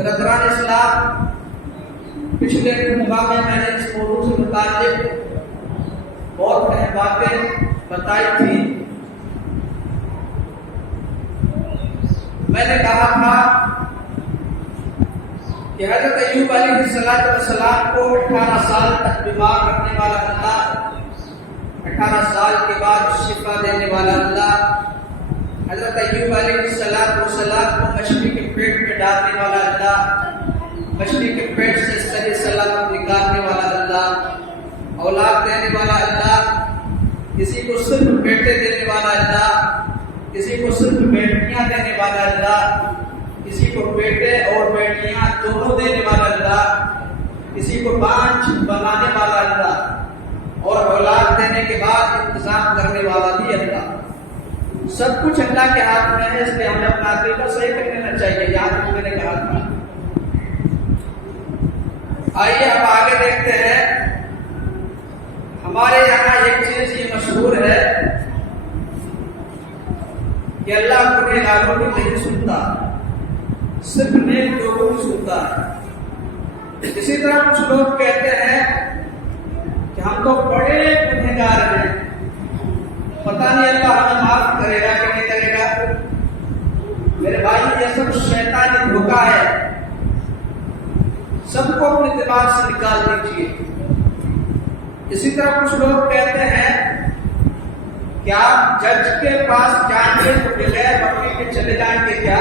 برادران اسلام، پچھلے جمعہ میں نے اس موضوع سے متعلق بہت اہم باتیں بتائی تھی۔ میں نے کہا تھا کہ حضرت ایوب علیہ السلام کو 18 سال تک بیمار رکھنے والا اللہ، 18 سال کے بعد شفا دینے والا اللہ، حضرت ایوب علیہ السلام کو مچھلی کے پیٹ میں ڈالنے والا اللہ، مچھلی کے پیٹ سے صحیح سلامت نکالنے والا اللہ، اولاد دینے والا اللہ، کسی کو صرف بیٹے دینے والا اللہ، کسی کو صرف بیٹیاں دینے والا اللہ، کسی کو بیٹے اور بیٹیاں دونوں دینے والا اللہ، کسی کو بانجھ بنانے والا اللہ، اور اولاد دینے کے بعد انتظام کرنے والا بھی اللہ۔ سب کچھ اللہ کے ہاتھ میں ہے، اس لیے ہمیں اپنا عقیدہ صحیح کر لینا چاہیے، یاد میں نے کہا تھا۔ آئیے اب آگے دیکھتے ہیں۔ ہمارے یہاں ایک چیز یہ مشہور ہے کہ اللہ گنہگاروں کو نہیں سنتا، صرف نیک لوگوں کو سنتا ہے۔ اسی طرح کچھ لوگ کہتے ہیں کہ ہم تو بڑے گنہگار ہیں، پتہ نہیں اللہ ہمیں معاف کرے گا کہ نہیں کرے گا۔ میرے بھائی، یہ سب شیطانی دھوکہ ہے، سب کو اپنے دماغ سے نکال دیجیے۔ اسی طرح کچھ لوگ کہتے ہیں کہ آپ جج کے پاس جائیں گے تو بغیر بکری کے چلے جائیں گے کیا؟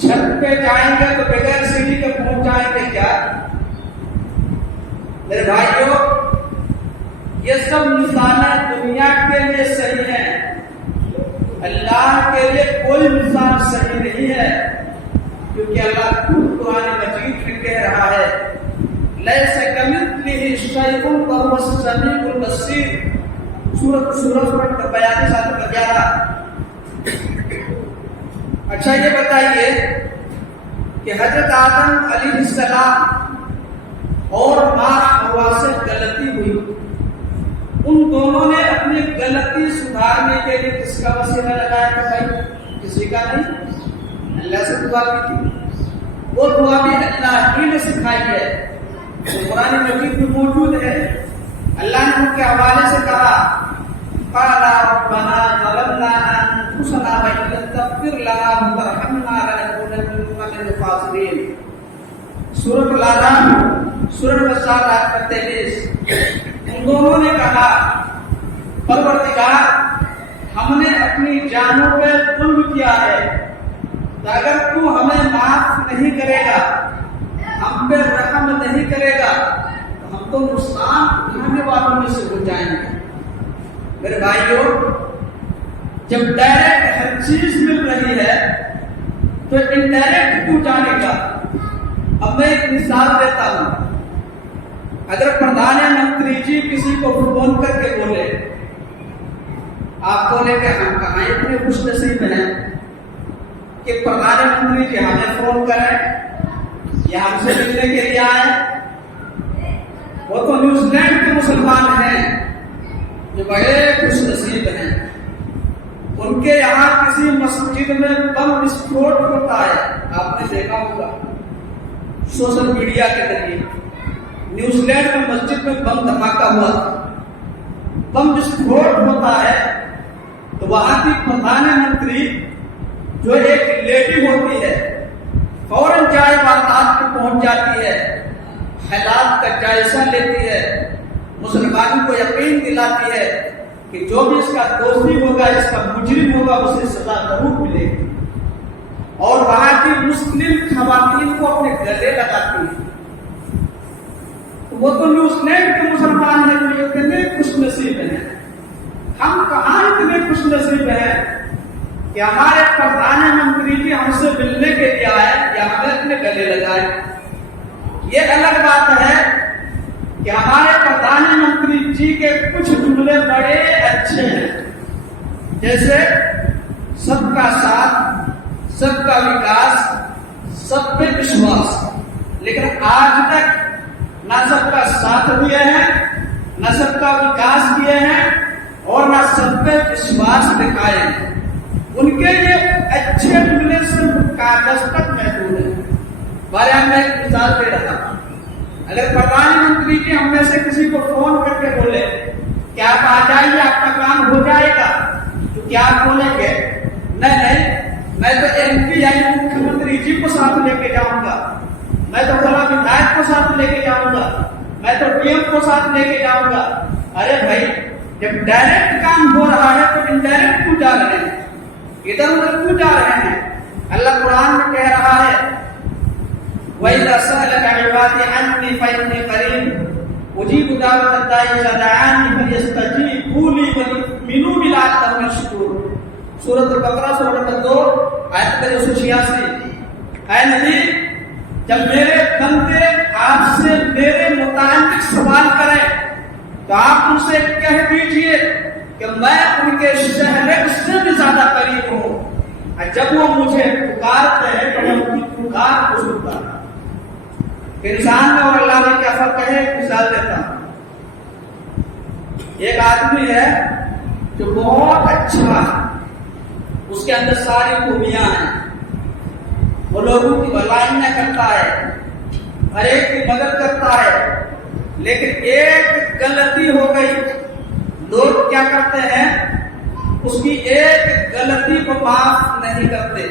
چھت پہ جائیں گے تو بغیر سیڑھی کے پہنچ جائیں گے کیا؟ میرے بھائیوں، یہ سب مثالیں دنیا کے لیے صحیح ہیں، اللہ کے لیے کوئی مثال صحیح نہیں ہے، کیونکہ اللہ خود قرآن مجید میں کہہ رہا ہے لیس کمثلہ شیء وہو السمیع البصیر، سورۃ نمبر 42 اچھا یہ بتائیے کہ حضرت آدم علیہ السلام اور ماں حوا سے غلطی ہوئی، ان دونوں نے اپنی غلطی سدھارنے کے لیے کس کا وسیلہ لگایا تھا بھائی؟ کسی کا نہیں، اللہ سے دعا کی تھی۔ وہ دعا بھی اللہ ہی نے سکھائی ہے، قرآن مجید میں موجود ہے۔ اللہ نے ان کے حوالے سے کہا قال ربنا ظلمنا انفسنا وان لم تغفر لنا وترحمنا لنكونن من الخاسرین، سورۃ الاعراف سورۃ نمبر 7 آیت 23۔ ان دونوں نے کہا پروردگار، ہم نے اپنی جانوں پہ ظلم کیا ہے، تو اگر تو ہمیں معاف نہیں کرے گا، ہم پہ رحم نہیں کرے گا، تو ہم تو نقصان اٹھانے والوں میں سے ہو جائیں گے۔ میرے بھائیوں، جب ڈائریکٹ ہر چیز مل رہی ہے تو انڈائریکٹ کیوں جانے گا؟ اب میں ایک مثال دیتا ہوں۔ اگر پردھان منتری جی کسی کو فون کر کے بولے، آپ بولے کہ ہم کہاں اتنے خوش نصیب ہیں کہ پردھان منتری جی ہمیں فون کریں یا ہم سے ملنے کے لیے آئے، وہ تو نیوزی لینڈ کے مسلمان ہیں جو بڑے خوش نصیب ہیں، ان کے یہاں کسی مسجد میں بم وسفوٹ ہوتا ہے، آپ نے دیکھا ہوگا سوشل میڈیا کے ذریعے۔ نیوزی لینڈ میں مسجد میں بم دھماکہ ہوا تھا، بم وسفوٹ ہوتا ہے تو وہاں کی پردھان منتری جو ایک لیڈی ہوتی ہے فوراً جائے واردات پہ پہنچ جاتی ہے، حالات کا جائزہ لیتی ہے، مسلمانوں کو یقین دلاتی ہے کہ جو بھی اس کا دوشی ہوگا، اس کا مجرم ہوگا، اسے سزا ضرور ملے گی، اور وہاں کی مسلم خواتین کو اپنے گلے لگاتی ہے۔ وہ تو نیوزی لینڈ کے مسلمان ہیں جو اتنے خوش نصیب ہیں، ہم کہاں اتنے خوش نصیب ہیں کہ ہمارے پردھان منتری جی ہم سے ملنے کے لیے آئے یا ہمیں اپنے گلے لگائے۔ یہ الگ بات ہے کہ ہمارے پردھان منتری جی کے کچھ جملے بڑے اچھے ہیں، جیسے سب کا ساتھ، سب کا وکاس، سب پہ وشواس، لیکن آج تک نہ سب کا ساتھ دیے ہیں، نہ سب کا وکاس کیے ہیں، اور نہ سب پہ وشواس دکھائے ہیں۔ ان کے لیے اچھے جملے صرف کاغذ تک محدود ہیں۔ بارے میں ایک مثال دے رہا ہوں. اگر پردھان منتری جی ہم میں سے کسی کو فون کر کے بولے کہ آپ آ جائیے آپ کا کام ہو جائے گا, تو کیا آپ بولیں گے نہیں میں تو ایم پی یعنی مکھیہ منتری جی کو ساتھ لے کے جاؤں گا, میں تو بڑا ودھائک کو ساتھ لے کے جاؤں گا, میں تو ڈی ایم کو ساتھ لے کے جاؤں گا. ارے بھائی جب ڈائریکٹ کام ہو رہا ہے تو انڈائریکٹ کیوں جا رہے ہیں, ادھر ادھر کیوں جا رہے ہیں؟ اللہ قرآن میں کہہ رہا ہے وَإِذَا سَأَلَكَ عِبَادِي عَنِّي فَإِنِّي قَرِيبٌ أُجِيبُ دَعْوَةَ الدَّاعِ إِذَا دَعَانِ فَلْيَسْتَجِيبُوا لِي وَلْيُؤْمِنُوا بِي لَعَلَّهُمْ يَرْشُدُونَ. سورۃ البقرہ سورہ نمبر 2 آیت 386. اے نبی جب میرے بندے آپ سے میرے متعلق سوال کریں تو آپ ان سے کہہ دیجئے کہ میں ان کے شہر سے بھی زیادہ قریب ہوں, اور جب وہ مجھے پکارتے ہیں تو میں ان کی پکار کو سنتا ہوں. انسان میں اور اللہ میں کیا فرق ہے؟ ایک مثال دیتا ہوں. ایک آدمی ہے جو بہت اچھا ہے, اس کے اندر ساری خوبیاں ہیں, وہ لوگوں کی بھلائیاں کرتا ہے, ہر ایک کی مدد کرتا ہے, لیکن ایک غلطی ہو گئی. لوگ کیا کرتے ہیں, اس کی ایک غلطی کو معاف نہیں کرتے,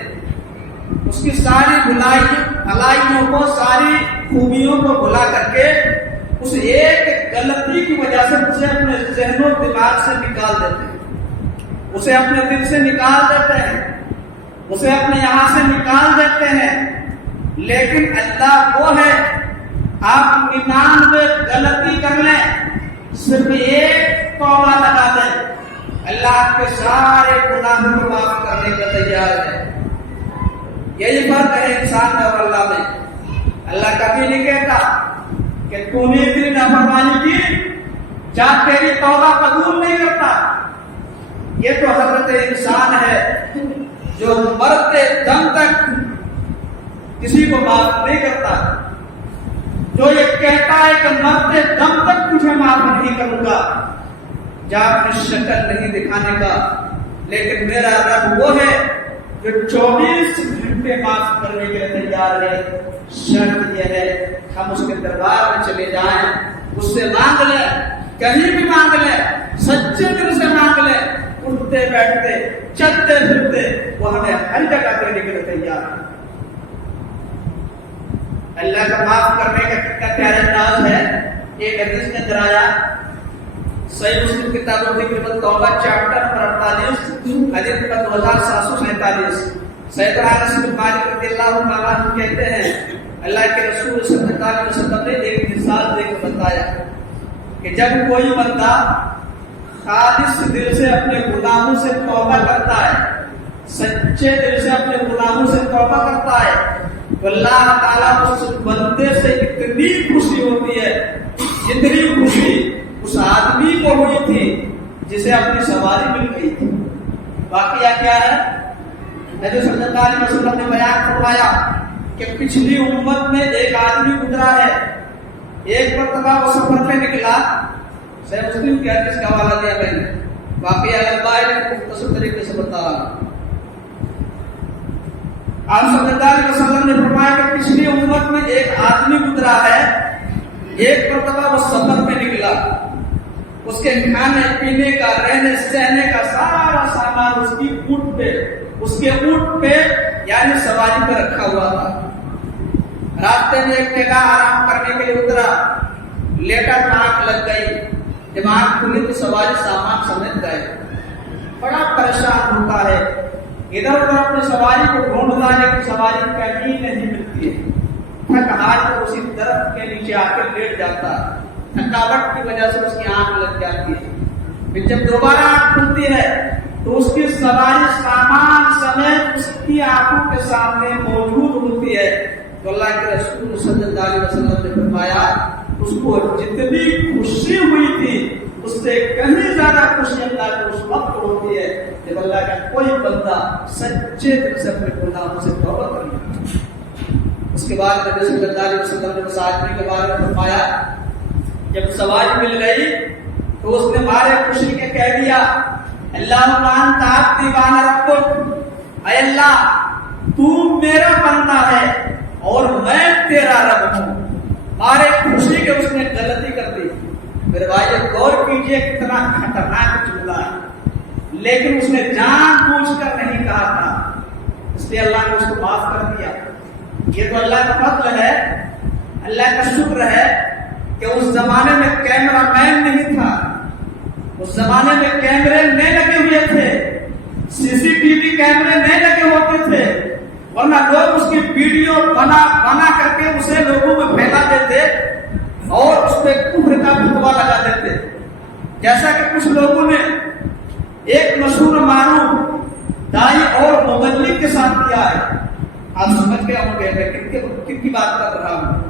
اس کی ساری بھلائیوں کو ساری خوبیوں کو بھلا کر کے اس ایک غلطی کی وجہ سے اسے اپنے ذہن و دماغ سے نکال دیتے ہیں, اسے اپنے دل سے نکال دیتے ہیں, اسے اپنے یہاں سے نکال دیتے ہیں. لیکن اللہ وہ ہے آپ 99 غلطی کر لیں, صرف ایک توبہ لگا دیں, اللہ آپ کے سارے گناہوں کو معاف کرنے کا تیار ہے. یہی فرق ہے انسان میں اور اللہ میں. اللہ کبھی نہیں کہتا کہ تو نے اتنی نافرمانی کی جا تیری توبہ قبول نہیں کرتا. یہ تو حضرت انسان ہے جو مرتے دم تک کسی کو معاف نہیں کرتا, جو یہ کہتا ہے کہ مرتے دم تک تجھے معاف نہیں کروں گا, جا اپنی شکل نہیں دکھانے کا. لیکن میرا رب وہ ہے جو 24 گھنٹے معاف کرنے کے لیے تیار ہے. شرط یہ ہے ہم اس کے دربار میں چلے جائیں, اس سے مانگ لیں, کہیں بھی مانگ لیں, سچے دل سے مانگ لیں, اٹھتے بیٹھتے چلتے پھرتے وہ ہمیں ہر جگہ دینے کے لیے تیار ہے. اللہ کا معاف کرنے کا کتنا پیارا انداز ہے. ایک حدیث کے اندر آیا, صحیح مسلم کتاب الذکر توبہ چیپٹر نمبر 48 حدیث نمبر 2747. سیدنا انس بن مالک رضی اللہ تعالیٰ عنہ کہتے ہیں اللہ کے رسول صلی اللہ علیہ وسلم نے ایک مثال دے کر بتایا کہ جب کوئی بندہ خالص دل سے اپنے گناہوں سے توبہ کرتا ہے, سچے دل سے اپنے گناہوں سے توبہ کرتا ہے, تو اللہ تعالیٰ اس بندے سے اتنی خوشی ہوتی ہے جتنی خوشی اس آدمی کو ہوئی تھی جسے اپنی سواری مل گئی تھی. واقعہ کیا ہے؟ نبی صلی اللہ علیہ وسلم نے بیان فرمایا کہ پچھلی امت میں ایک آدمی گزرا ہے, ایک مرتبہ وہ سفر پہ نکلا. صحیح مسلم کی حدیث کا حوالہ دیا میں نے, واقعہ لمبا ہے لیکن مختصر طریقے سے بتا رہا ہوں. آپ صلی اللہ علیہ وسلم نے فرمایا کہ پچھلی امت میں ایک آدمی گزرا ہے, ایک مرتبہ وہ سفر پہ نکلا, اس کے کھانے پینے کا رہنے سہنے کا سارا سامان اس کی اونٹ پہ, اس کے اونٹ پہ یعنی سواری پہ رکھا ہوا تھا. راستے میں ایک جگہ آرام کرنے کے لیے اترا, لیٹا تو آنکھ لگ گئی, جب آنکھ کھلی تو سواری سامان سمیٹ گئے. بڑا پریشان ہوتا ہے, ادھر ادھر اپنی سواری کو ڈھونڈتا ہے لیکن سواری کہیں نہیں ملتی ہے. تھک ہار کر اسی درخت کے نیچے آ کے لیٹ جاتا ہے, تھکاوٹ کی وجہ سے اس کی آنکھ لگ جاتی ہے. پھر جب دوبارہ آنکھ کھلتی ہے تو اس کی سواری سامان سمیت اس کی آنکھوں کے سامنے موجود ہوتی ہے. تو اللہ کے رسول صلی اللہ علیہ وسلم نے فرمایا اس کو جتنی خوشی ہوئی تھی اس سے کہیں زیادہ خوشی اللہ کو اس وقت ہوتی ہے جب اللہ کا کوئی بندہ سچے دل سے اپنے گناہوں سے توبہ کرے. اس کے بعد نبی صلی اللہ علیہ وسلم نے اس آدمی کے بارے میں فرمایا جب سواری مل گئی تو اس نے مارے خوشی کے کہہ دیا اللہ انت عبدی وانا ربک, اے اللہ تو میرا بندہ ہے اور میں تیرا رب ہوں. مارے خوشی کے اس نے غلطی کر دی. میرے بھائی غور کیجئے کتنا خطرناک جملہ ہے، لیکن اس نے جان بوجھ کر نہیں کہا تھا، اس لیے اللہ نے اس کو معاف کر دیا. یہ تو اللہ کا فضل ہے، اللہ کا شکر ہے کہ اس زمانے میں کیمرہ مین نہیں تھا، اس زمانے میں کیمرے نہیں لگے ہوئے تھے، CCTV کیمرے نہیں لگے ہوتے تھے، ورنہ لوگ اس کی ویڈیو بنا کر کے اسے لوگوں میں پھیلا دیتے اور اس پہ کفر کا فتوا لگا دیتے. جیسا کہ کچھ لوگوں نے ایک مشہور معروف دائی اور مبلغ کے ساتھ کیا ہے. آپ سمجھ گئے ہوں گے میں کن کی بات کر رہا ہوں.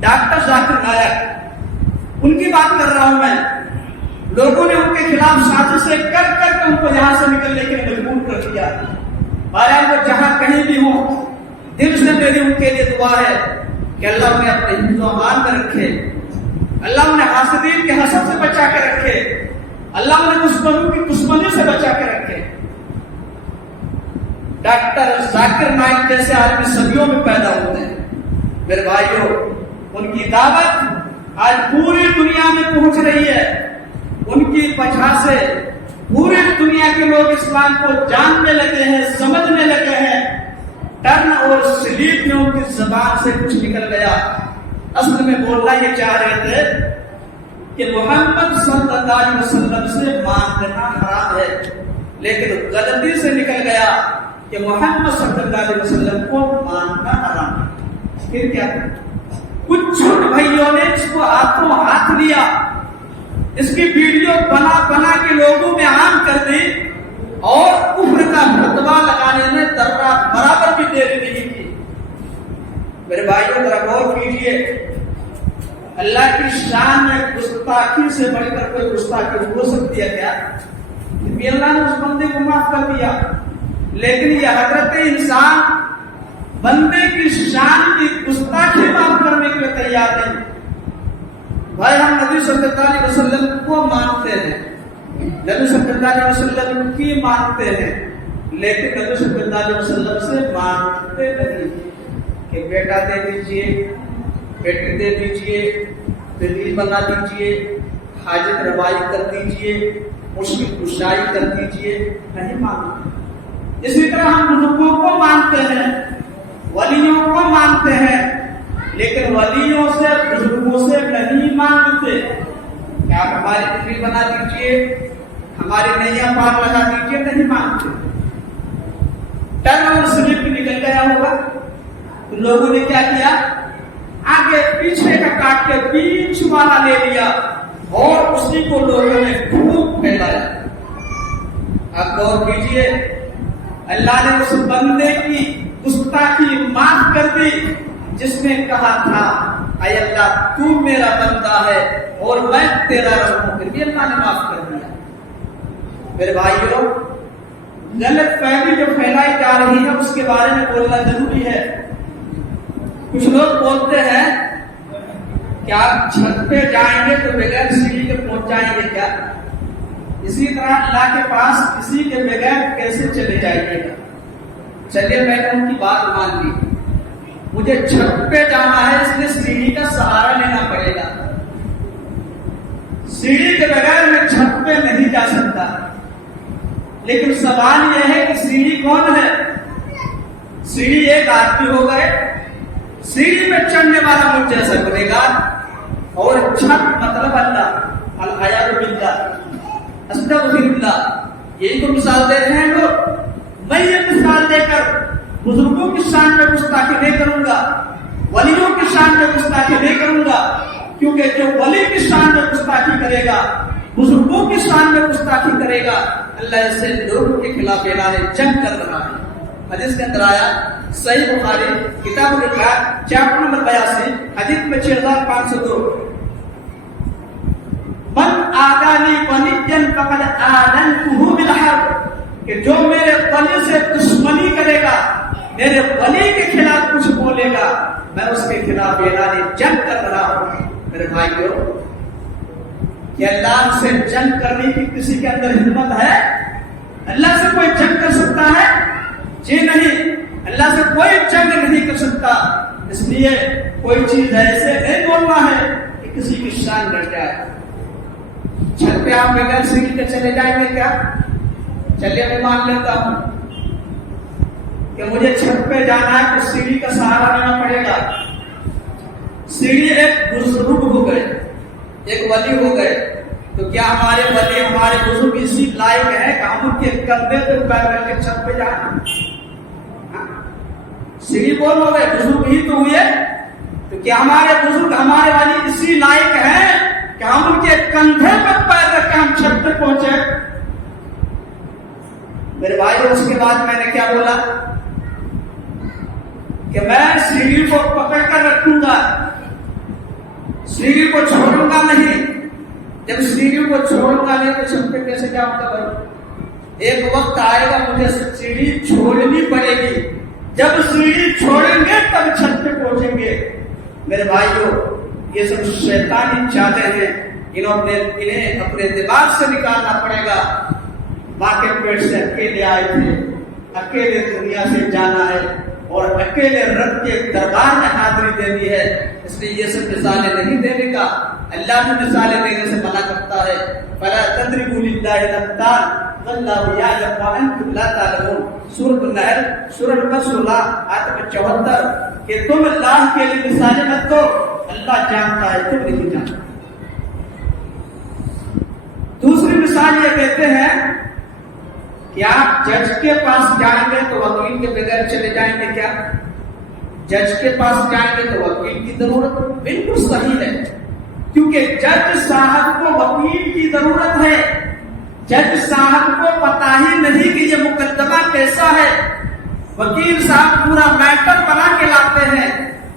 ڈاکٹر ذاکر نائک، ان کی بات کر رہا ہوں میں. لوگوں نے ان کے خلاف سازشیں کر کے ان کو یہاں سے نکلنے کے لیے مجبور کر دیا. بارہ وہ جہاں کہیں بھی ہوں، دل سے میری ان کے لیے دعا ہے کہ اللہ انہیں اپنے حفظ و امان میں رکھے، اللہ انہیں حاسدین کے حسد سے بچا کے رکھے، اللہ انہیں دشمنوں کی دشمنی سے بچا کے رکھے. ڈاکٹر ذاکر نائک جیسے آدمی صدیوں میں پیدا ہوتے ہیں. میرے بھائیوں، ان کی دعوت آج پوری دنیا میں پہنچ رہی ہے. ان کی وجہ سے پوری دنیا کے لوگ اسلام کو جاننے لگے ہیں، سمجھنے لگے ہیں. ٹرن اور سلیپ میں ان کی زبان سے کچھ نکل گیا. اصل میں بولنا یہ چاہ رہے تھے کہ محمد صلی اللہ علیہ وسلم سے ماننا حرام ہے، لیکن غلطی سے نکل گیا کہ محمد صلی اللہ علیہ وسلم کو ماننا حرام ہے. پھر کیا کچھ چھوٹ بھائیوں نے اس کو ہاتھوں ہاتھ لیا، اس کی ویڈیو بنا کے لوگوں میں عام کر دی اور کفر کا فتوا لگانے میں ذرہ برابر بھی دیری نہیں کی. میرے بھائیوں ذرا غور کیجیے، اللہ کی شان میں گستاخی سے بڑھ کر کوئی گستاخی ہو سکتی ہے کیا؟ کہ اللہ نے اس بندے کو معاف کر دیا، لیکن یہ حضرت انسان بندے کی شان کی گستاخی معاف کرنے کے لیے تیار نہیں. بھائی ہم نبی صلی اللہ علیہ وسلم کو مانتے ہیں، نبی صلی اللہ علیہ وسلم کی مانتے ہیں، لیکن نبی صلی اللہ علیہ وسلم سے مانتے نہیں کہ بیٹا دے دیجئے، بیٹی دے دیجئے، دلیل بنا دیجئے، حاجت روائی کر دیجئے، مشکل کشائی کر دیجئے. نہیں مانتے. اسی طرح ہم بزرگوں کو مانتے ہیں، ولیوں کو مانتے ہیں، لیکن ولیوں سے بزرگوں سے نہیں مانتے. کیا آپ ہماری دلیل بنا دیجئے، ہماری نیا پار لگا دیجئے؟ نہیں مانتے. ٹرن اور سلپ نکل گیا ہوگا تو لوگوں نے کیا کیا؟ آگے پیچھے کا کاٹ کے بیچ والا لے لیا اور اسی کو لوگوں نے خوب پھیلایا. آپ غور کیجئے، اللہ نے اس بندے کی گستاخی معاف کر دی جس نے کہا تھا اے اللہ تو میرا بندہ ہے اور میں تیرا رب ہوں، پھر بھی اللہ نے معاف کر دیا. میرے بھائیوں، غلط فہمی جو پھیلائی جا رہی ہے اس کے بارے میں بولنا ضروری ہے. کچھ لوگ بولتے ہیں کہ آپ چھت پہ جائیں گے تو بغیر سیڑھی کے پہنچ جائیں گے کیا؟ اسی طرح اللہ کے پاس کسی کے بغیر کیسے چلے جائیے گا؟ چلیے میں نے ان کی بات مان لی، مجھے چھت پہ جانا ہے اس لیے سیڑھی کا سہارا لینا پڑے گا. سیڑھی کے بغیر میں چھت پہ نہیں جا سکتا. لیکن سوال یہ ہے کہ سیڑھی کون ہے؟ سیڑھی ایک آدمی ہو گئے، سیڑھی پہ چڑھنے والا مجھ جیسا بنے گا، اور چھت مطلب اللہ، الحیاء باللہ، استغفر اللہ. یہی تو مثال دے رہے ہیں لوگ. میں یہ مثال دے کر بزرگوں کی شان میں گستاخی نہیں کروں گا، ولیوں کی شان میں گستاخی نہیں کروں گا، کیونکہ جو ولی کی شان میں گستاخی کرے گا، بزرگوں کی شان میں گستاخی کرے گا، اللہ ایسے لوگوں کے خلاف اعلان جنگ کر رہا ہے. حدیث کے اندر آیا، صحیح بخاری کتاب الرقاق چیپٹر نمبر 82 حدیث میں 6502، من آدانی ولیا فقد آذنته بالحرب، کہ جو میرے ولی سے دشمنی کرے گا، میرے ولی کے خلاف کچھ بولے گا، میں اس کے خلاف اعلان جنگ کر رہا ہوں. میرے بھائیوں، کیا اللہ سے جنگ کرنے کی کسی کے اندر ہمت ہے؟ اللہ سے کوئی جنگ کر سکتا ہے؟ جی نہیں، اللہ سے کوئی جنگ نہیں کر سکتا. اس لیے کوئی چیز ایسے نہیں بولنا ہے کہ کسی کی شان گھٹ جائے. چھت پہ آپ بغیر سیڑھی کے چلے جائیں گے کیا؟ چلیے میں مان لیتا ہوں کہ مجھے چھت پہ جانا ہے تو سیڑھی کا سہارا لینا پڑے گا. سیڑھی ایک بزرگ ہو گئے, ایک ولی ہو گئے, تو کیا ہمارے ولی ہمارے بزرگ اسی لائق ہے کہ ہم ان کے کندھے پہ پیر رکھ کے چھت پہ جائیں؟ سیڑھی کون ہو گئے؟ بزرگ ہی تو ہوئے. تو کیا ہمارے بزرگ ہمارے ولی اسی لائق ہیں کہ ہم ان کے کندھے پہ پیر رکھ کے ہم چھت پہ پہنچے؟ میرے بھائی, اس کے بعد میں نے کیا بولا کہ میں سیڑھی کو پکڑ کر رکھوں گا, سیڑھی کو چھوڑوں گا نہیں. جب سیڑھی کو چھوڑوں گا نہیں تو چھت پہ کیسے جاؤں گا بھائی؟ ایک وقت آئے گا مجھے سیڑھی چھوڑنی پڑے گی. جب سیڑھی چھوڑیں گے تب چھت پہ پہنچیں گے. میرے بھائیوں, یہ سب شیطانی چاہتے ہیں, انہیں اپنے دماغ سے نکالنا پڑے گا. ماں کے پیٹ سے اکیلے آئے تھے, اکیلے دنیا سے جانا ہے اور اکیلے رب کے دربار میں حاضری دینی ہے. اس لیے یہ سب مثالیں نہیں دینے کا. اللہ بھی مثالیں دینے سے منع کرتا ہے. فَلَا تَضْرِبُوا لِلَّهِ الْأَمْثَالَ وَاللَّهُ يَعْلَمُ وَأَنْتُمْ لَا تَعْلَمُونَ. سورۃ النحل سورۃ نمبر 16 آیت نمبر 74 کہ تم اللہ کے لیے مثالیں مت دو, اللہ جانتا ہے, تم نہیں جانتے. دوسری مثال یہ کہتے ہیں کہ آپ جج کے پاس جائیں گے تو وکیل کے بغیر چلے جائیں گے کیا؟ جج کے پاس جائیں گے تو وکیل کی ضرورت بالکل صحیح ہے, کیونکہ جج صاحب کو وکیل کی ضرورت ہے. جج صاحب کو پتا ہی نہیں کہ یہ مقدمہ کیسا ہے. وکیل صاحب پورا میٹر بنا کے لاتے ہیں,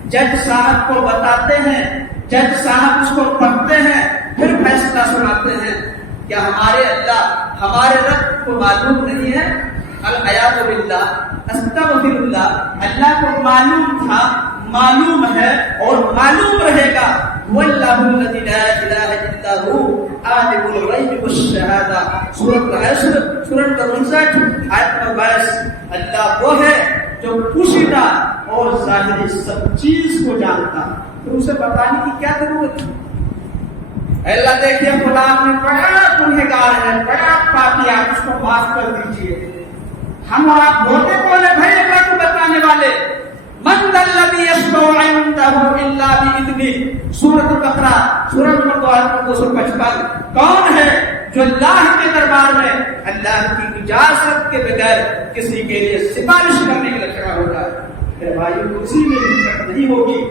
جج صاحب کو بتاتے ہیں, جج صاحب اس کو پڑھتے ہیں, پھر فیصلہ سناتے ہیں. کیا ہمارے اللہ ہمارے رب کو معلوم نہیں ہے؟ العیاذ باللہ, استغفر اللہ. اللہ کو معلوم تھا, معلوم ہے اور معلوم رہے گا. واللہ الذی لا الہ الا هو عالم الغیب والشہادہ. سورۃ الحشر سورۃ 59 آیت نمبر 22. اللہ وہ ہے جو پوشیدہ اور ظاہری سب چیز کو جانتا. تو اسے بتانے کی کیا ضرورت ہے؟ اللہ دیکھیے فلاں میں بڑا گنہگار ہے, بڑا پاپی ہے, اس کو معاف کر دیجیے. ہم اور آپ ہوتے کون ہیں بھائی اللہ کو بتانے والے؟ من ذا الذی یشفع عنده الا باذنہ. سورۃ البقرہ سورۃ نمبر 255. کون ہے جو اللہ کے دربار میں اللہ کی اجازت کے بغیر کسی کے لیے سفارش کرنے کے لیے کھڑا ہوگا؟ میرے بھائیوں, کسی میں حکمت نہیں ہوگی.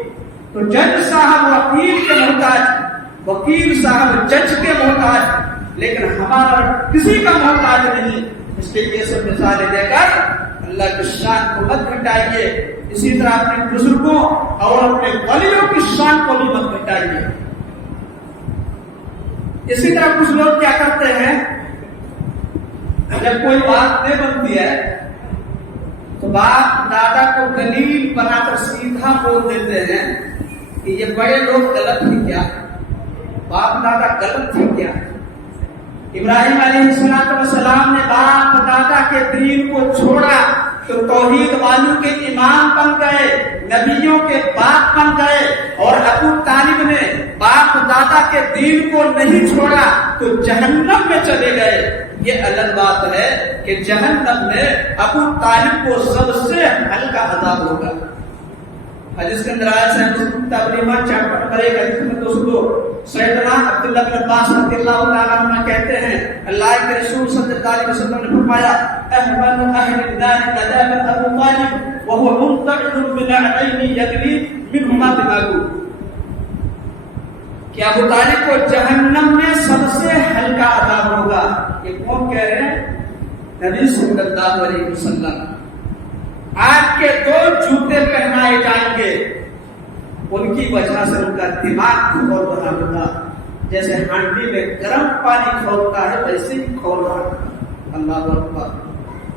تو جج صاحب وکیل کے محتاج, وکیل صاحب جج کے محتاج, لیکن ہمارا کسی کا محتاج نہیں. اس لیے یہ سب مثالیں دے کر اللہ کی شان کو مت گھٹائیے. اسی طرح اپنے بزرگوں اور اپنے ولیوں کی شان کو بھی مت گھٹائیے. اسی طرح کچھ لوگ کیا کرتے ہیں, جب کوئی بات نہیں بنتی ہے تو باپ دادا کو دلیل بنا کر سیدھا بول دیتے ہیں کہ یہ بڑے لوگ غلط تھے کیا, باپ دادا غلط تھے کیا. ابراہیم علیہ السلام نے باپ دادا کے دین کو چھوڑا تو توحید والوں کے امام بن گئے, نبیوں کے باپ بن گئے. اور ابو طالب نے باپ دادا کے دین کو نہیں چھوڑا تو جہنم میں چلے گئے. یہ الگ بات ہے کہ جہنم میں ابو طالب کو سب سے ہلکا عذاب ہوگا. حدیث کے اندر آیا ہے تبلیغ چیپٹر نمبر 1 حدیث میں 202 سیدنا عبداللہ بن عباس رضی اللہ تعالیٰ عنہ کہتے ہیں اللہ کے رسول صلی اللہ علیہ وسلم نے فرمایا احمد اہل النار عذاب ابو طالب وهو منتقد بنعلين يجري منهما دماغه. کہ ابو طالب کو جہنم میں سب سے ہلکا عذاب ہوگا. یہ کون کہہ رہے ہیں؟ نبی صلی اللہ علیہ وسلم. آپ کے 2 جوتے پہنائے جائیں گے, ان کی وجہ سے ان کا دماغ کھول رہا ہوگا, جیسے ہانڈی میں گرم پانی کھولتا ہے ویسے ہی کھول رہا ہوگا. اللہ اکبر.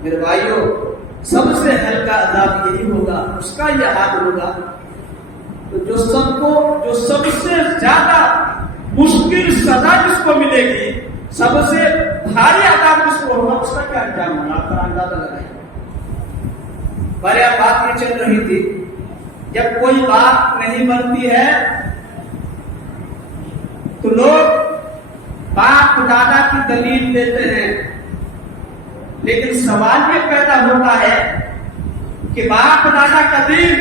میرے بھائیوں, سب سے ہلکا عذاب یہی ہوگا, اس کا یہ حال ہوگا. تو جو سب سے زیادہ مشکل سزا جس کو ملے گی, سب سے بھاری عذاب جس کو ہوگا, اس کا کیا انجام ہوگا, آپ کا اندازہ لگائیے. ہمارے یہاں بات یہ چل رہی تھی جب کوئی بات نہیں بنتی ہے تو لوگ باپ دادا کی دلیل دیتے ہیں، لیکن سوال یہ پیدا ہوتا ہے کہ باپ دادا کا دین،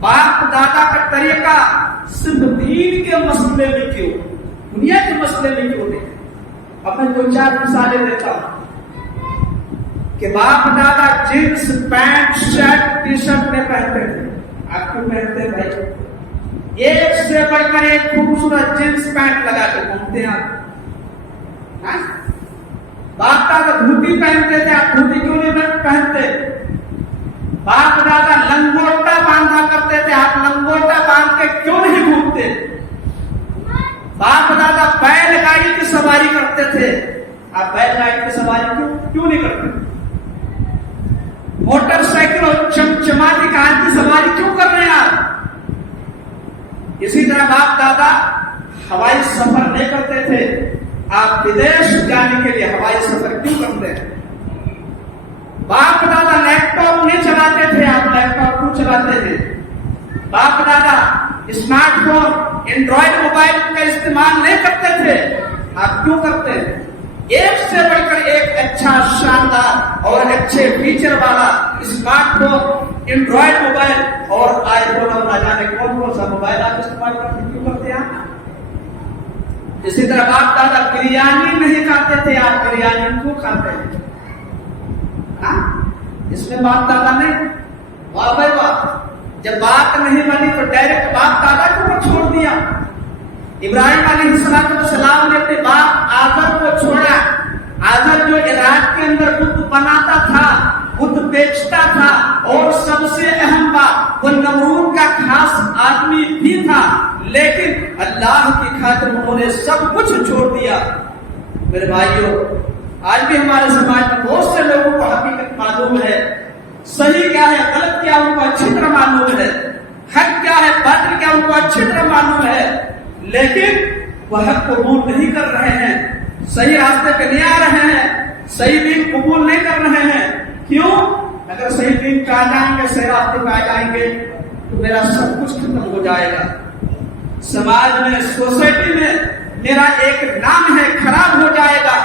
باپ دادا کا طریقہ صرف دین کے مسئلے میں کیوں، دنیا کے مسئلے میں کیوں نہیں؟ اب میں 2-4 مثالیں دیتا ہوں کہ باپ دادا jeans pant shirt T shirt میں پہنتے تھے، آپ کیوں پہنتے ہیں بھائی؟ ایک سے بڑھ کر ایک خوبصورت جینس پینٹ لگا کے گھومتے ہیں آپ۔ باپ دادا دھوتی پہنتے تھے، آپ دھوتی کیوں نہیں پہنتے؟ باپ دادا لنگوٹا باندھا کرتے تھے، آپ لنگوٹا باندھ کے کیوں نہیں گھومتے؟ باپ دادا بیل گاڑی کی سواری کرتے تھے، آپ بیل گاڑی کی سواری کیوں نہیں کرتے؟ موٹر سائیکل اور چمچماتی کار کی سواری کیوں کر رہے ہیں آپ؟ اسی طرح باپ دادا ہوائی سفر نہیں کرتے تھے، آپ ودیش جانے کے لیے ہوائی سفر کیوں کرتے ہیں؟ باپ دادا لیپ ٹاپ نہیں چلاتے تھے، آپ لیپ ٹاپ کیوں چلاتے ہیں؟ باپ دادا اسمارٹ فون اینڈرائڈ موبائل کا استعمال نہیں کرتے تھے، آپ کیوں کرتے ہیں؟ ایک سے بڑھ کر ایک اچھا شاندار اور اچھے فیچر والا اسمارٹ فون اینڈرائڈ موبائل اور آئی فون اور نہ جانے کون سا موبائل آپ استعمال کرتے کیوں کرتے ہیں؟ اسی طرح باپ دادا بریانی نہیں کھاتے تھے، آپ بریانی کیوں کھاتے ہیں؟ اس میں باپ دادا نہیں، واہ بھائی واہ، جب بات نہیں بنی تو ڈائریکٹ باپ دادا کو چھوڑ دیا۔ ابراہیم علیہ السلام نے اپنے باپ آزر کو چھوڑا، آزر جو عراق کے اندر بت بناتا تھا، بت بیچتا تھا، اور سب سے اہم بات وہ نمرود کا خاص آدمی بھی تھا، لیکن اللہ کی خاطر انہوں نے سب کچھ چھوڑ دیا۔ میرے بھائیوں، آج بھی ہمارے سماج میں بہت سے لوگوں کو حقیقت معلوم ہے، صحیح کیا ہے غلط کیا ان کو اچھی طرح معلوم ہے، حق کیا ہے باطل کیا ان کو اچھی طرح معلوم ہے، لیکن وہ حق قبول نہیں کر رہے ہیں، صحیح راستے پہ نہیں آ رہے ہیں، صحیح دین قبول نہیں کر رہے ہیں۔ کیوں؟ اگر صحیح دین پہ آ جائیں گے، صحیح راستے پہ آ جائیں گے تو میرا سب کچھ ختم ہو جائے گا، سماج میں سوسائٹی میں میرا ایک نام ہے خراب ہو جائے گا۔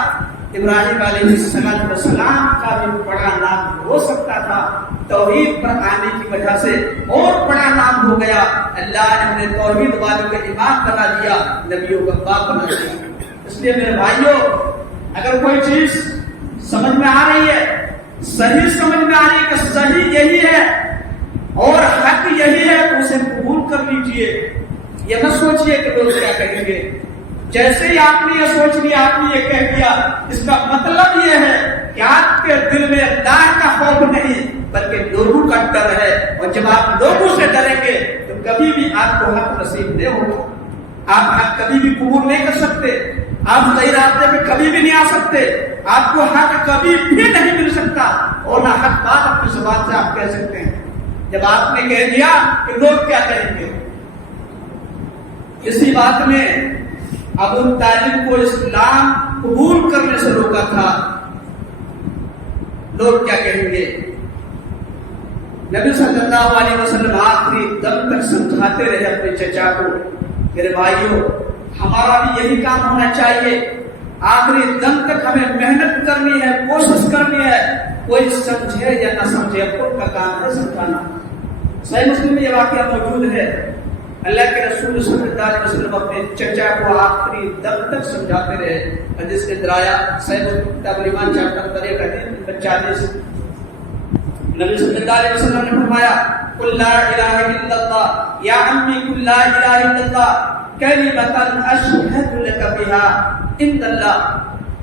ابراہیم علیہ السلام کا بھی بڑا نام ہو سکتا تھا، توحید پر آنے کی وجہ سے اور بڑا نام ہو گیا۔ اللہ نے انہیں توحید والوں کے امام بنا دیا، نبیوں کا باپ بنا دیا۔ اس لیے میرے بھائیوں، اگر کوئی چیز سمجھ میں آ رہی ہے، صحیح سمجھ میں آ رہی ہے کہ صحیح یہی ہے اور حق یہی ہے، تو اسے قبول کر لیجئے۔ یہ نہ سوچئے کہ لوگ کیا کہیں گے، جیسے ہی آپ نے یہ سوچ لیا، آپ نے یہ کہہ دیا، اس کا مطلب یہ ہے کہ آپ کے دل میں اللہ کا خوف نہیں بلکہ لوگوں کا ڈر ہے، اور جب آپ لوگوں سے ڈریں گے تو کبھی بھی آپ کو حق نصیب نہیں ہوگا، آپ حق کبھی بھی قبول نہیں کر سکتے، آپ صحیح راستے پہ کبھی بھی نہیں آ سکتے، آپ کو حق کبھی بھی نہیں مل سکتا، اور نہ حق بات اپنی زبان سے آپ کہہ سکتے ہیں جب آپ نے کہہ دیا کہ لوگ کیا کہیں گے۔ اسی بات میں ابو طالب کو اسلام قبول کرنے سے روکا تھا، لوگ کیا کہیں گے۔ نبی صلی اللہ علیہ وسلم آخری دم تک سمجھاتے رہے اپنے چچا کو، میرے بھائیوں ہمارا بھی یہی کام ہونا چاہیے، آخری دم تک ہمیں محنت کرنی ہے، کوشش کرنی ہے، کوئی سمجھے یا نہ سمجھے خود کا کام ہے سمجھانا۔ صحیح مسلم میں یہ واقعہ موجود ہے، اللہ کے رسول صلی اللہ علیہ وسلم اپنے چچا کو آخری دم تک سمجھاتے رہے۔ حدیث کے درایا صحیح کتاب الایمان چیپٹر 1 حدیث 40، نبی صلی اللہ علیہ وسلم نے فرمایا قل لا الہ الا اللہ یا امی قل لا الہ الا اللہ کلمۃ اشہد لک بها عند اللہ۔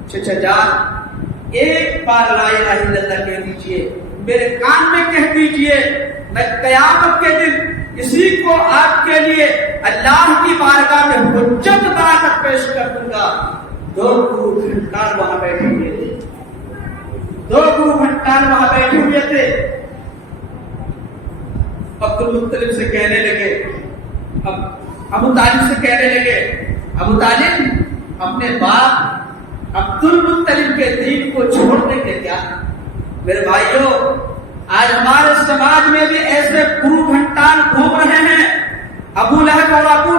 چچا جان ایک بار لا الہ الا اللہ کہہ دیجئے، میرے کان میں کہہ دیجئے، میں قیامت کے دن اسی کو آپ کے لیے اللہ کی بارگاہ میں حجت بنا کر پیش کر دوں گا۔ 2 گھنٹار وہاں بیٹھے ہوئے تھے، 2 گھنٹار وہاں بیٹھے ہوئے تھے۔ عبد المطلب سے کہنے لگے، ابو طالب سے کہنے لگے، ابو طالب اپنے باپ عبد المطلب کے دین کو چھوڑنے کے کیا؟ میرے بھائیوں آج ہمارے سماج میں بھی ایسے گرو گھنٹال گھوم رہے ہیں، ابو لہب اور ابو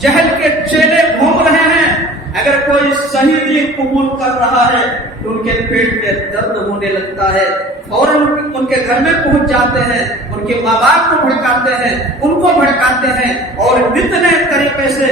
جہل کے چیلے گھوم رہے ہیں۔ اگر کوئی صحیح دین قبول کر رہا ہے تو ان کے پیٹ میں درد ہونے لگتا ہے، فوراً ان کے گھر میں پہنچ جاتے ہیں، ان کے ماں باپ کو بھڑکاتے ہیں، ان کو بھڑکاتے ہیں اور نت نئے طریقے سے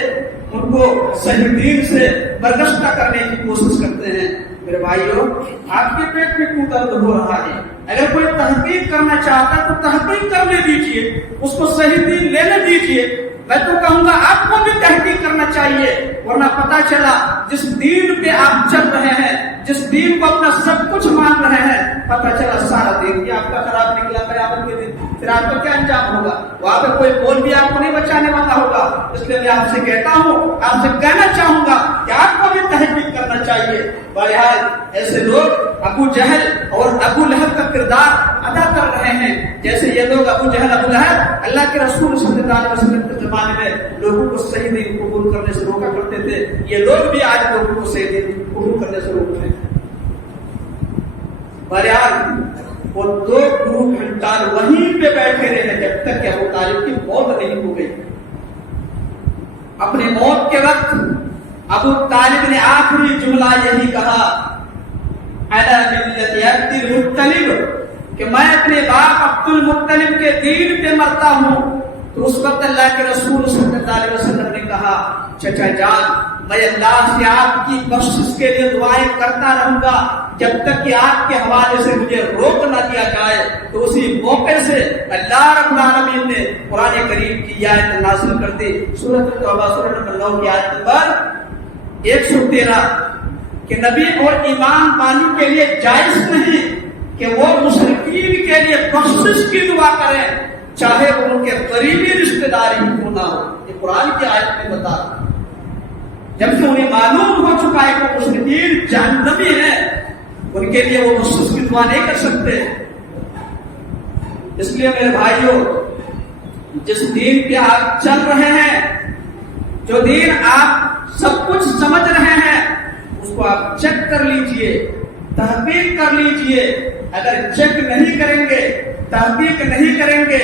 ان کو صحیح دین سے برگشتہ کرنے کی کوشش کرتے ہیں۔ میرے بھائیوں، آپ کے پیٹ میں کیوں درد ہو رہا ہے؟ اگر کوئی تحقیق کرنا چاہتا ہے تو تحقیق کرنے دیجیے، اس کو صحیح دین لینے دیجیے۔ میں تو کہوں گا آپ کو بھی تحقیق کرنا چاہیے، ورنہ پتا چلا جس دین پہ آپ چل رہے ہیں، جس دین کو اپنا سب کچھ مان رہے ہیں، پتا چلا سارا دین یہ آپ کا خراب نکلا قیامت کے دن، پھر آپ کا کیا انجام ہوگا؟ وہاں پہ کوئی بول بھی آپ کو نہیں بچانے والا ہوگا۔ اس لیے میں آپ سے کہتا ہوں، آپ سے کہنا چاہوں گا کہ آپ کو بھی تحقیق کرنا چاہیے۔ بہرحال ایسے لوگ ابو جہل اور ابو لہب کا کردار ادا کر رہے ہیں، جیسے یہ لوگ ابو جہل ابو لہب اللہ کے رسول صلی اللہ علیہ وسلم کے زمانے میں لوگوں کو صحیح دین قبول کرنے سے روکا کرتے تھے، یہ لوگ بھی آج لوگوں کو صحیح دین قبول کرنے سے روک رہے ہیں۔ بہرحال وہ دو گرو گھنٹال وہیں پہ بیٹھے رہے جب تک کہ ابو طالب کی موت نہیں ہو گئی۔ اپنے موت کے وقت ابو طالب نے آخری جملہ یہی کہا، انا ملت عبد المطلب، کہ میں اپنے باپ عبد المطلب کے دین پہ مرتا ہوں۔ تو اس وقت اللہ کے رسول صلی اللہ علیہ وسلم نے کہا، چچا جان میں اللہ سے آپ کی بخشش کے لیے دعائیں کرتا رہوں گا جب تک کہ آپ کے حوالے سے مجھے روک نہ دیا جائے۔ تو اسی موقع سے اللہ رب العالمین نے قرآن کریم کی آیت نازل کر دی، سورۃ توبہ سورۃ نمبر 9 کی آیت نمبر 113، کہ نبی اور ایمان والوں کے لیے جائز نہیں کہ وہ مشرکین کے لیے بخشش کی دعا کریں، چاہے وہ ان کے قریبی رشتہ داری کیوں نہ ہو۔ یہ قرآن کی آیت میں بتا، جبکہ انہیں معلوم ہو چکا ہے کہ مشرکین جہنمی ہیں، ان کے لیے وہ بخشش کی دعا نہیں کر سکتے۔ اس لیے میرے بھائیوں، جس دین پہ آپ چل رہے ہیں، جو دین آپ سب کچھ سمجھ رہے ہیں، اس کو آپ چیک کر لیجئے، تحقیق کر لیجئے۔ اگر چیک نہیں کریں گے، تحقیق نہیں کریں گے،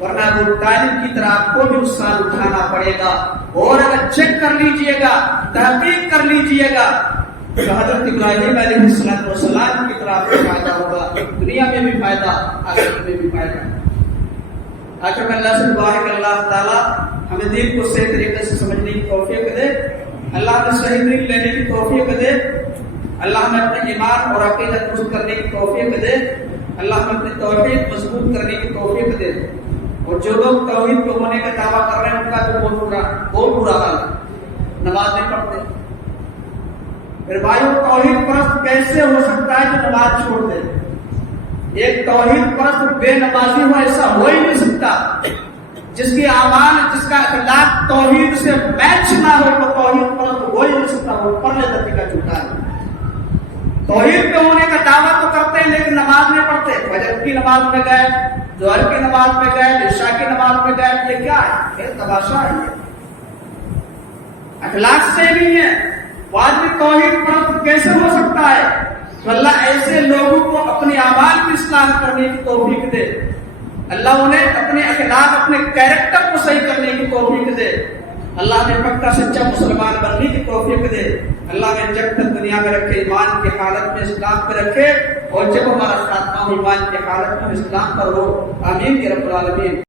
ورنہ ابو طالب کی طرح آپ کو بھی نقصان اٹھانا پڑے گا۔ اور اگر چیک کر لیجئے گا، تحقیق کر لیجئے گا، تو حضرت ابراہیم علیہ السلام کی طرح آپ کو فائدہ ہوگا، دنیا میں بھی فائدہ، آخرت میں بھی فائدہ۔ آخر میں اللہ سے دعا ہے کہ اللہ تعالیٰ ہمیں دین کو صحیح طریقے سے سمجھنے کی توفیق دے، اللہ ہمیں صحیح دین لینے کی توفیق دے، اللہ ہمیں اپنے ایمان اور عقیدت درست کرنے کی توفیق دے، اللہ ہمیں اپنے توحید مضبوط کرنے کی توفیق دے۔ اور جو لوگ توحید کے ہونے کا دعویٰ کر رہے ہیں ان کا بھی بہت برا حال ہے، نماز نہیں پڑھتے۔ میرے بھائیوں، توحید پرست کیسے ہو سکتا ہے جو نماز چھوڑ دے؟ ایک توحید پرست بے نمازی ہو، ایسا ہو ہی نہیں سکتا۔ جس کی اعمال، جس کا اخلاق توحید سے میچ نہ ہو تو توحید پرست ہو ہی نہیں سکتا، وہ پرلے درجے کا جھوٹا ہے۔ توحید پہ ہونے کا دعویٰ تو کرتے ہیں لیکن نماز نہیں پڑھتے۔ فجر کی نماز میں گئے، ظہر کی نماز میں گئے، عشاء کی نماز میں گئے، یہ کیا ہے؟ یہ تماشا ہے، اخلاق سے نہیں ہے۔ وہ آدمی توحید پرست کیسے ہو سکتا ہے؟ تو اللہ ایسے لوگوں کو اپنے اعمال کی اصلاح کرنے کی توفیق دے، اللہ انہیں اپنے اخلاق، اپنے کیریکٹر کو صحیح کرنے کی توفیق دے، اللہ نے پکا سچا مسلمان بننے کی توفیق دے، اللہ نے جب تک دنیا میں رکھے ایمان کی حالت میں اسلام پہ رکھے، اور جب ہمارا خاتمہ ایمان کی حالت میں اسلام پر ہو۔ آمین یا رب العالمین۔